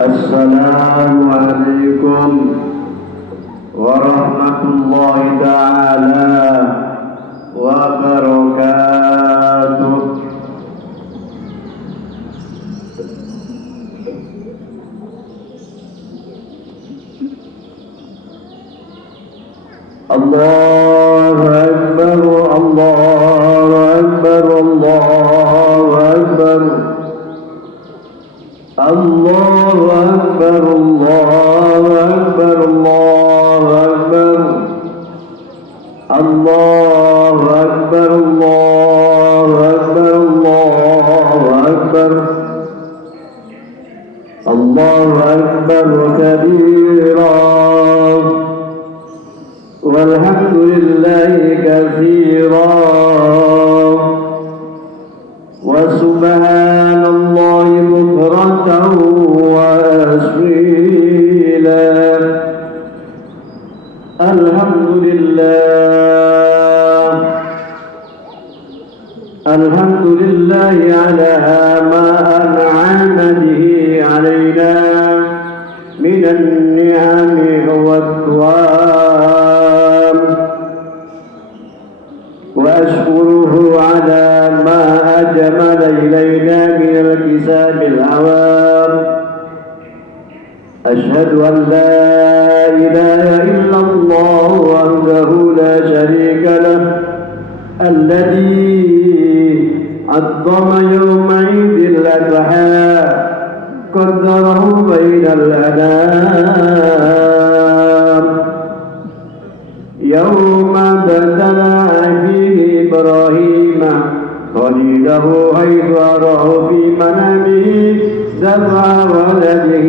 Assalamualaikum warahmatullahi ta'ala wabarakatuh. Allahu Akbar, Allahu Akbar, Allahu Akbar. Allahu Akbar, Allahu Akbar, Allahu Akbar. Allahu Akbar, Allahu Akbar, Allahu Akbar. Allahu Akbar kabira. Walhamdulillahi katsira. Wa subhanallahi bukratan wa asila. Alhamdulillah. Alhamdulillahi ala ma an'ama bihi alaina minan ni'ami wad-du'am. Wa ashkuruhu ala ma ajmala ilayna minal kisabil awam. Ashhadu an la ilaha illallah wahdahu la sharika lah alladhi azzama yawma idil adha qaddarahu bainal anam yawma badala fihi Ibrahima khalilahu haythu arahu fi manamihi زرع ولده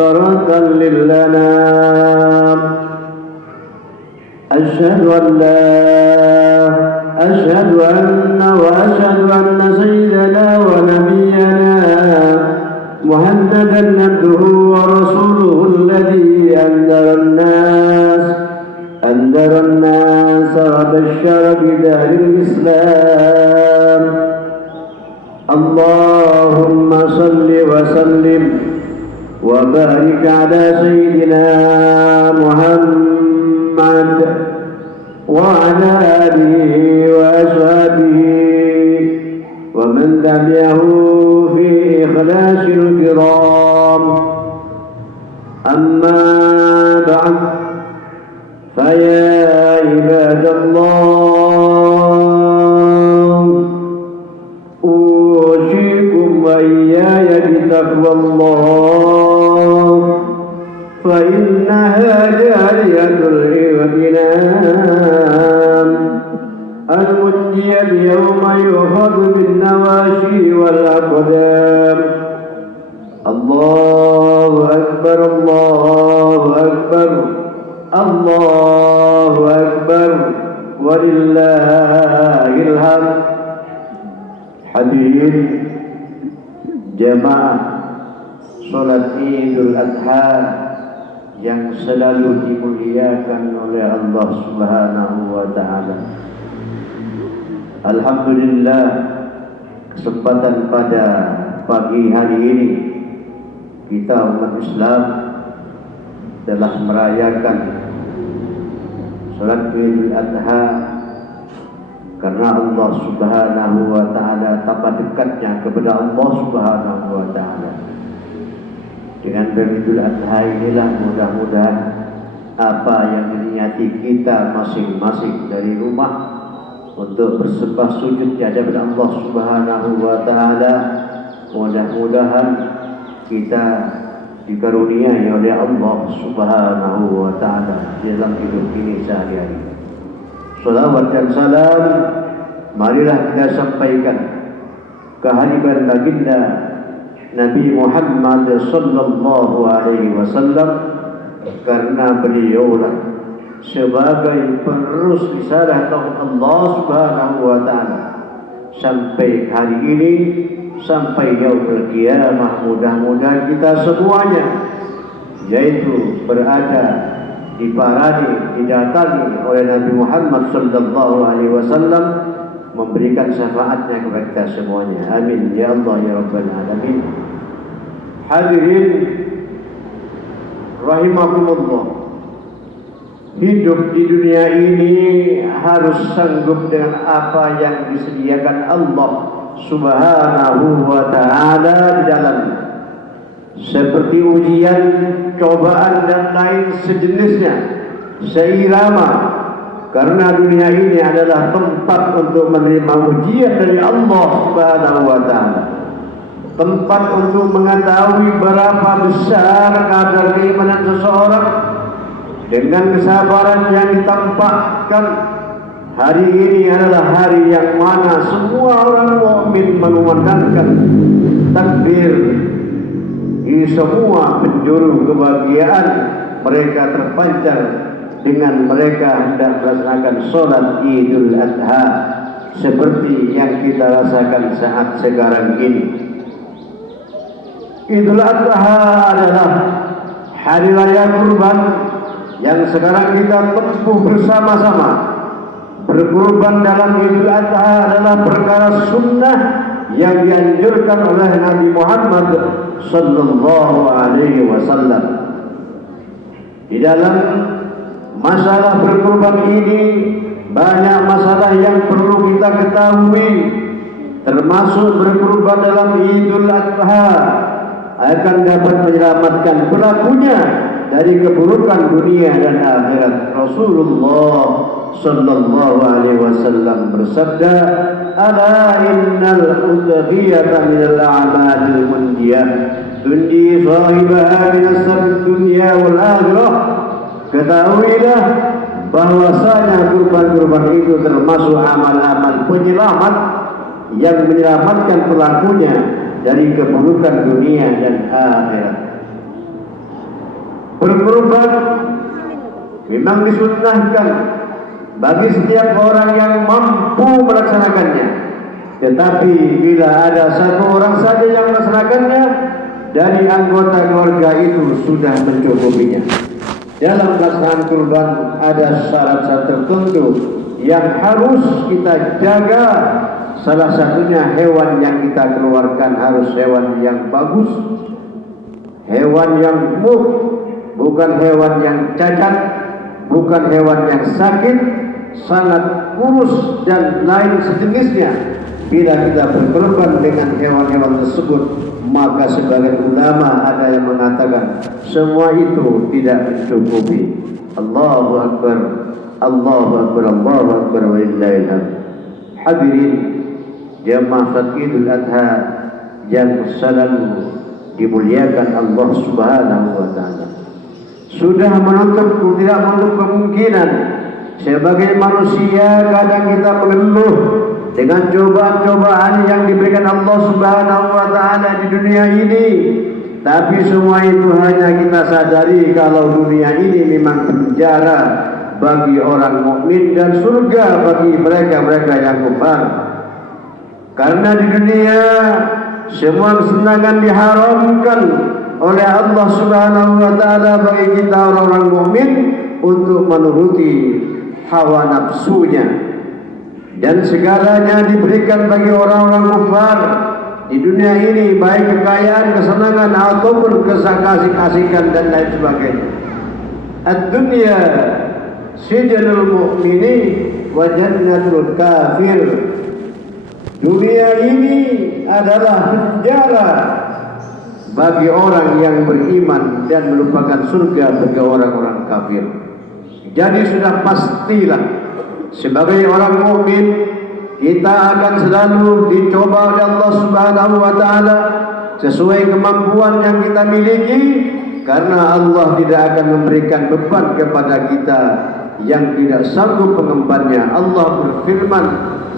بركا للأنام. أشهد أن سيدنا ونبينا محمدا عبده ورسوله الذي أنذر الناس وبشر بدار الإسلام. اللهم صل وسلم وبارك على سيدنا محمد وعلى آله وأصحابه ومن تبعه في إخلاص الكرام. أما بعد فيا عباد الله أوصيكم وإياي بتقوى الله فإنها جارية الإغتنام المنجية يوم يؤخذ بالنواشي والأقدام. الله أكبر، الله أكبر، الله أكبر ولله الحمد. Hadirin jemaah salat Idul Adha yang selalu dimuliakan oleh Allah Subhanahu wa taala. Alhamdulillah, kesempatan pada pagi hari ini kita umat Islam telah merayakan salat Idul Adha karena Allah Subhanahu wa taala tambah dekatnya kepada Allah Subhanahu wa taala. Dengan Idul Adha inilah mudah-mudahan apa yang diniati kita masing-masing dari rumah untuk bersembah sujud di hadapan Allah Subhanahu wa taala, mudah-mudahan kita dikaruniai oleh Allah Subhanahu wa taala dalam hidup ini sehari-hari. Salawat dan salam marilah kita sampaikan kehadiran baginda Nabi Muhammad sallallahu alaihi wasallam, karena beliaulah sebagai penerus risalah tauhid Allah Subhanahu wa taala sampai hari ini, sampai yaumul qiyamah. Mudah-mudahan kita semuanya yaitu berada didatangi oleh Nabi Muhammad sallallahu alaihi wasallam, memberikan syafaatnya kepada kita semuanya. Amin ya Allah ya rabbal alamin. Hadirin rahimakumullah, hidup di dunia ini harus sanggup dengan apa yang disediakan Allah Subhanahu wa ta'ala di dalamnya, seperti ujian, cobaan dan lain sejenisnya, seirama. Karena dunia ini adalah tempat untuk menerima ujian dari Allah Subhanahu wa ta'ala, tempat untuk mengetahui berapa besar kadar keimanan seseorang dengan kesabaran yang ditampakkan. Hari ini adalah hari yang mana semua orang mukmin mengumandangkan takbir di semua penjuru kebahagiaan mereka terpancar dengan mereka hendak melaksanakan sholat Idul Adha seperti yang kita rasakan saat sekarang ini. Idul Adha adalah hari raya kurban yang sekarang kita tempuh bersama-sama. Berkurban dalam Idul Adha adalah perkara sunnah yang dianjurkan oleh Nabi Muhammad sallallahu alaihi wasallam. Di dalam masalah berkurban ini banyak masalah yang perlu kita ketahui, termasuk berkurban dalam Idul Adha akan dapat menyelamatkan pelakunya dari keburukan dunia dan akhirat. Rasulullah sallallahu alaihi wasallam bersabda, "Ala innal udhiyata minal a'malil mundiyah tundi sahibaha minas dunya wal akhirah." Ketahuilah bahwasanya kurban-kurban itu termasuk amal-amal penyelamat yang menyelamatkan pelakunya dari keburukan dunia dan akhirat. Berkurban memang disunnahkan bagi setiap orang yang mampu melaksanakannya. Tetapi bila ada satu orang saja yang melaksanakannya, dari anggota keluarga itu sudah mencukupinya. Dalam pelaksanaan kurban ada syarat-syarat tertentu yang harus kita jaga. Salah satunya hewan yang kita keluarkan harus hewan yang bagus, hewan yang gemuk, bukan hewan yang cacat, bukan hewan yang sakit, sangat kurus dan lain sejenisnya. Bila kita berkorban dengan hewan-hewan tersebut, maka sebagian ulama ada yang mengatakan semua itu tidak mencukupi. Allahu Akbar, Allahu Akbar, Allahu Akbar, walillahil hamd. Hadirin jamaah Idul Adha yang selalu dimuliakan Allah Subhanahu wa ta'ala, sudah menutup, tidak menutup kemungkinan sebagai manusia kadang kita mengeluh dengan cobaan-cobaan yang diberikan Allah Subhanahu wa ta'ala di dunia ini. Tapi semua itu hanya kita sadari kalau dunia ini memang penjara bagi orang mukmin dan surga bagi mereka-mereka yang kufar. Karena di dunia semua kesenangan diharamkan oleh Allah Subhanahu wa ta'ala bagi kita orang-orang mukmin untuk menuruti hawa nafsunya. Dan segalanya diberikan bagi orang-orang kafir di dunia ini, baik kekayaan, kesenangan ataupun kasih-kasihan dan lain sebagainya. Ad-dunya sijnul mu'mini wa jannatul kafir. Dunia ini adalah penjara bagi orang yang beriman dan merupakan surga bagi orang-orang kafir. Jadi sudah pastilah sebagai orang mukmin kita akan selalu dicoba oleh Allah Subhanahu wa ta'ala sesuai kemampuan yang kita miliki, karena Allah tidak akan memberikan beban kepada kita yang tidak sanggup mengembannya. Allah berfirman,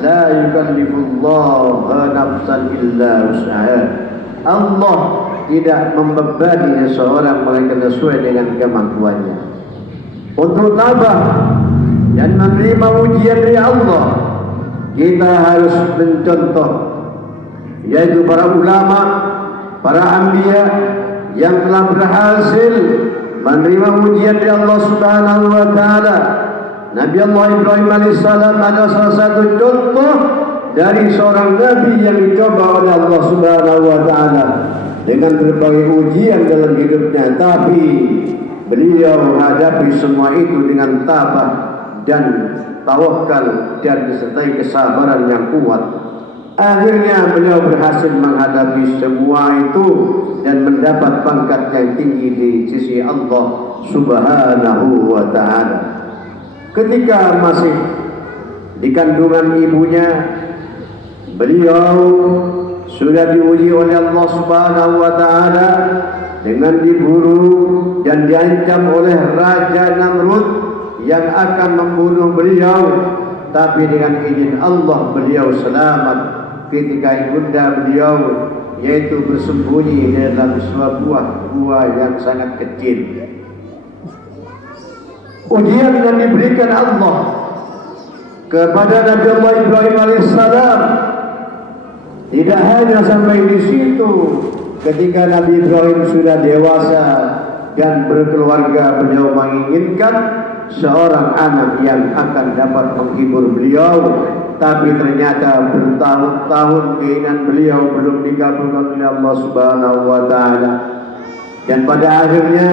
la yukallifullahu nafsan illa wus'aha. Allah tidak membebani seseorang melainkan sesuai dengan kemampuannya. Untuk tabah dan menerima ujian dari Allah, kita harus mencontoh, yaitu para ulama, para anbiya yang telah berhasil menerima ujian dari Allah Subhanahu wa ta'ala. Nabi Allah Ibrahim alaihissalam adalah salah satu contoh dari seorang nabi yang dicoba oleh Allah Subhanahu wa ta'ala dengan berbagai ujian dalam hidupnya. Tapi beliau hadapi semua itu dengan tabah dan tawakal dan disertai kesabaran yang kuat. Akhirnya beliau berhasil menghadapi semua itu dan mendapat pangkat yang tinggi di sisi Allah Subhanahu wa ta'ala. Ketika masih di kandungan ibunya, beliau sudah diuji oleh Allah Subhanahu wa ta'ala dengan diburu dan diancam oleh Raja Namrud yang akan membunuh beliau. Tapi dengan izin Allah beliau selamat ketika ibunda beliau yaitu bersembunyi dalam sebuah gua yang sangat kecil. Ujian yang diberikan Allah kepada Nabi Allah Ibrahim alaihissalam tidak hanya sampai di situ. Ketika Nabi Ibrahim sudah dewasa dan berkeluarga, beliau menginginkan seorang anak yang akan dapat menghibur beliau. Tapi ternyata bertahun-tahun keinginan beliau belum dikabulkan oleh Allah Subhanahu wa ta'ala. Dan pada akhirnya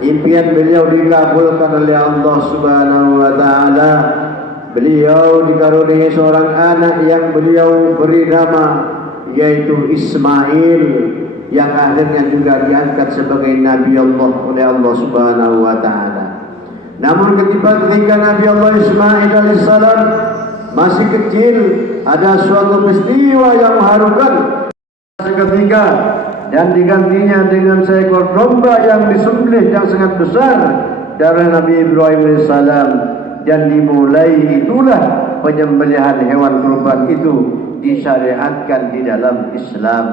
impian beliau dikabulkan oleh Allah Subhanahu wa ta'ala. Beliau dikaruniai seorang anak yang beliau beri nama yaitu Ismail, yang akhirnya juga diangkat sebagai Nabi Allah oleh Allah Subhanahu wa ta'ala. Namun ketika Nabi Allah Ismail alaihissalam masih kecil, ada suatu peristiwa yang mengharukan seketika dan digantinya dengan seekor domba yang disembelih yang sangat besar dari Nabi Ibrahim alaihissalam, dan dimulai itulah penyembelihan hewan kurban itu disyariatkan di dalam Islam.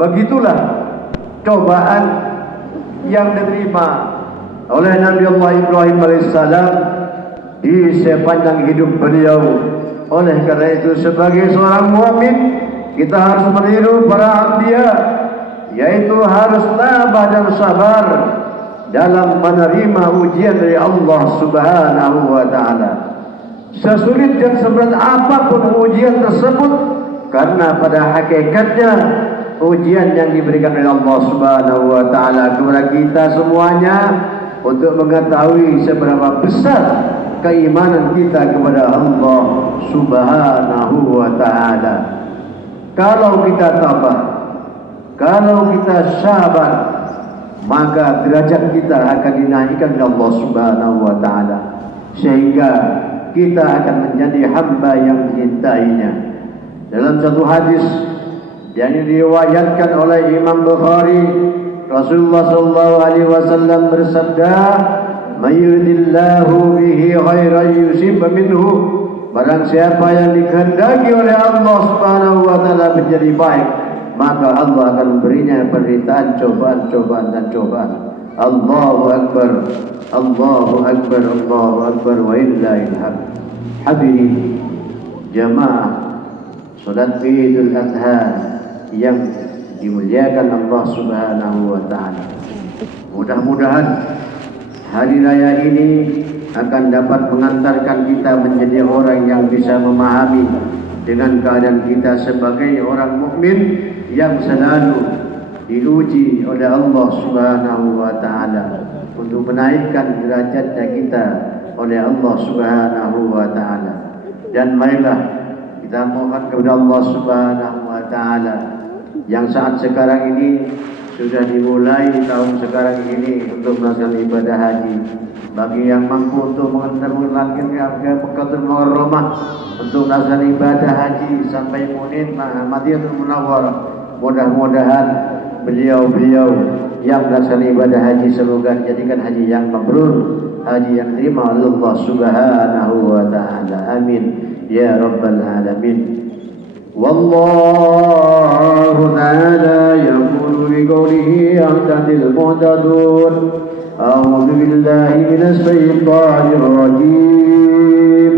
Begitulah cobaan yang diterima oleh Nabi Allah Ibrahim alaihissalam di sepanjang hidup beliau. Oleh karena itu sebagai seorang mukmin kita harus meniru para anbiya, yaitu harus tabah dan sabar dalam menerima ujian dari Allah Subhanahu wa ta'ala. Sesulit dan seberat apapun ujian tersebut, karena pada hakikatnya ujian yang diberikan oleh Allah Subhanahu wa ta'ala kepada kita semuanya untuk mengetahui seberapa besar keimanan kita kepada Allah Subhanahu wa ta'ala. Kalau kita tabah, kalau kita sabar, maka derajat kita akan dinaikkan oleh Allah Subhanahu wa ta'ala, sehingga kita akan menjadi hamba yang dicintainya. Dalam satu hadis yang diriwayatkan oleh Imam Bukhari, Rasulullah sallallahu alaihi wasallam bersabda, "Mayuridillahu bihi khairan yusib minhu." Barang siapa yang dikehendaki oleh Allah Subhanahu wa taala menjadi baik, maka Allah akan memberinya penderitaan, cobaan dan cobaan. Allahu akbar, Allahu akbar, Allahu akbar, wa illahil hamd. Hadirin jamaah salat Idul Adha yang dimuliakan Allah Subhanahu wa taala. Mudah-mudahan hari raya ini akan dapat mengantarkan kita menjadi orang yang bisa memahami dengan keadaan kita sebagai orang mukmin yang selalu diuji oleh Allah Subhanahu wa taala untuk menaikkan derajatnya kita oleh Allah Subhanahu wa taala. Dan marilah kita mohon kepada Allah Subhanahu wa taala yang saat sekarang ini sudah dimulai tahun sekarang ini untuk melaksanakan ibadah haji. Bagi yang mampu untuk mengantarkan ke Mekah Mukarramah untuk melaksanakan ibadah haji sampai Madinatul Munawwarah, mudah-mudahan beliau-beliau yang melaksanakan ibadah haji semoga dijadikan haji yang mabrur, haji yang diterima oleh Allah Subhanahu wa taala. Amin ya rabbal alamin. والله تعالى يقول بقوله يهتدي المهتدون. أعوذ بالله من الشيطان الرجيم.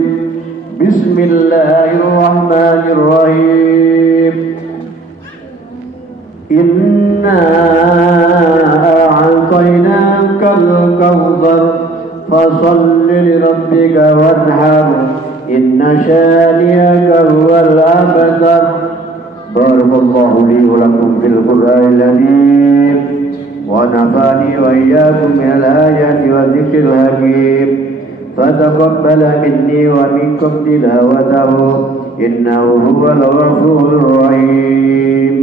بسم الله الرحمن الرحيم. إنا أعطيناك الكوثر فصل لربك وانحر إن شانئك هو الأبتر. بارك الله لي ولكم في القرآن العظيم ونفعني وإياكم من الآيات والذكر الحكيم فتقبل مني ومنكم تلاوته إنه هو الغفور الرحيم